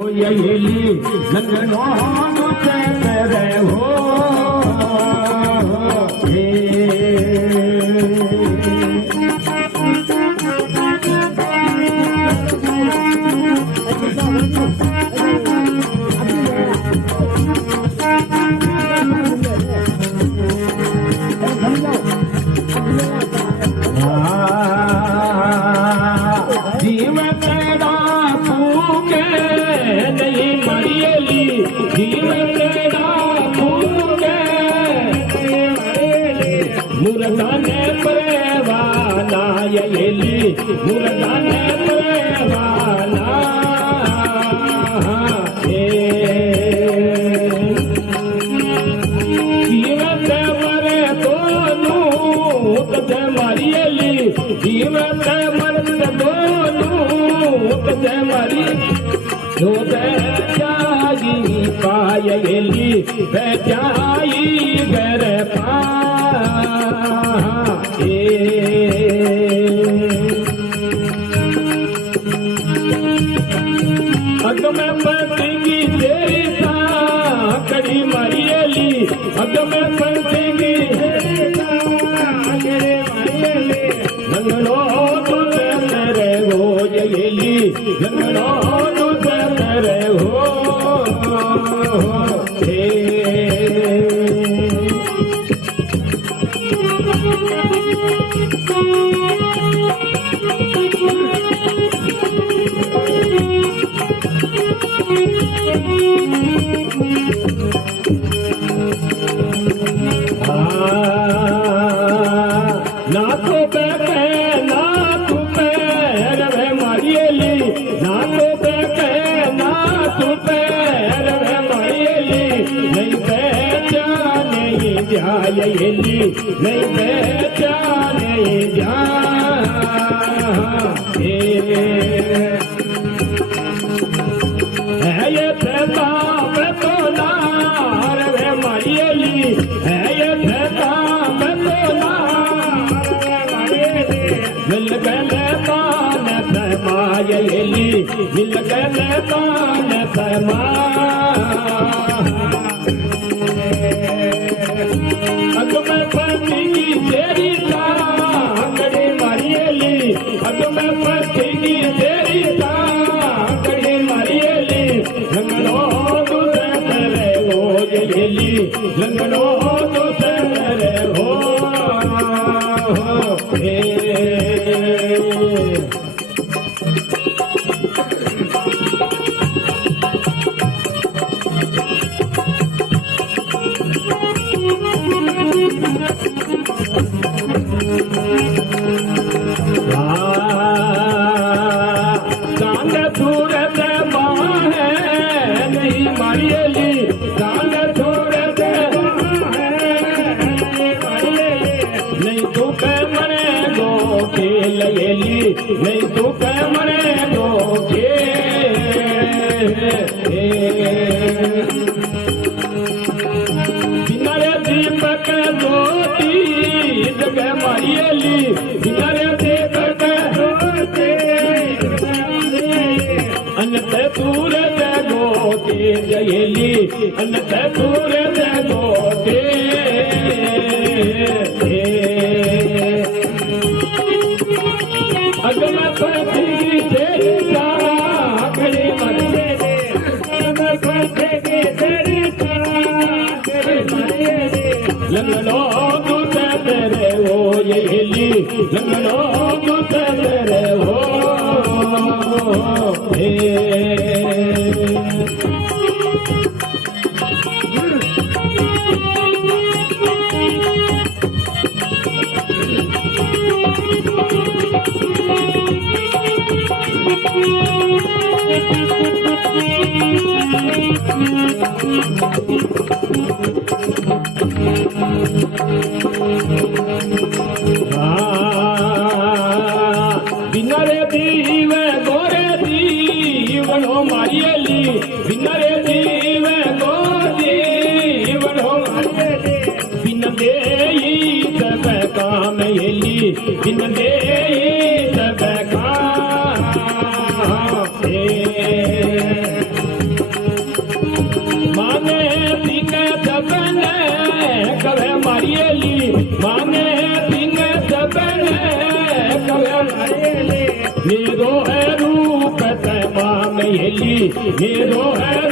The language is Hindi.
यही लंगनों तेरे हो मुरदाने परेवाना यली मुरदाने परेवाना जीवत मरे दोनों तजे मारियली जीवत मरत दोनों तजे मारी जो बेचाई पायली बेचाई घर पा अग में पतेंगी तेरी साकड़ी मारियली अग में पतेंगी लंगड़ो तुझे मेरे हो यली लंगड़ो तुझे मेरे हो ना तो बैठे ना तू पैर वे मारियली ना तो बैठे ना तू पैर वे मारियली नहीं बेचा नहीं जायली नहीं बेचा नहीं जा है ये पैसा मैं तो नार वे मारियली है ये पैसा मैं तो मिल गए पान समायली मिल गए पान समा अग में पति की तेरी साकड़ी मारियली अग में पति की तेरी साकड़ी मारियली लंगड़ो तुझे तेरे हो यली लंगड़ो तुझे तेरे हो कांग सूरत बाहे नहीं मारियली कांग सूरत नहीं तू पे मरे गो खेलयली नहीं तू पे मरे गो बिनारे दीपक ज्योति जगह मारियली बिनारे दीपक अनत दूर गोते जयली अनत दूर गोते अगम पति तेरी साकड़ी मरते अगम पति तेरी साकड़ी मरते लंगड़ो तुझे तेरे हो यली लंगड़ो तुझे तेरे हो बिनरे दीव गोरे दीवनो मारियली बिनरे दीव गो दीवनो मारियली बिन देई सब काम यली बिन देई सब काम એલી એ રોહે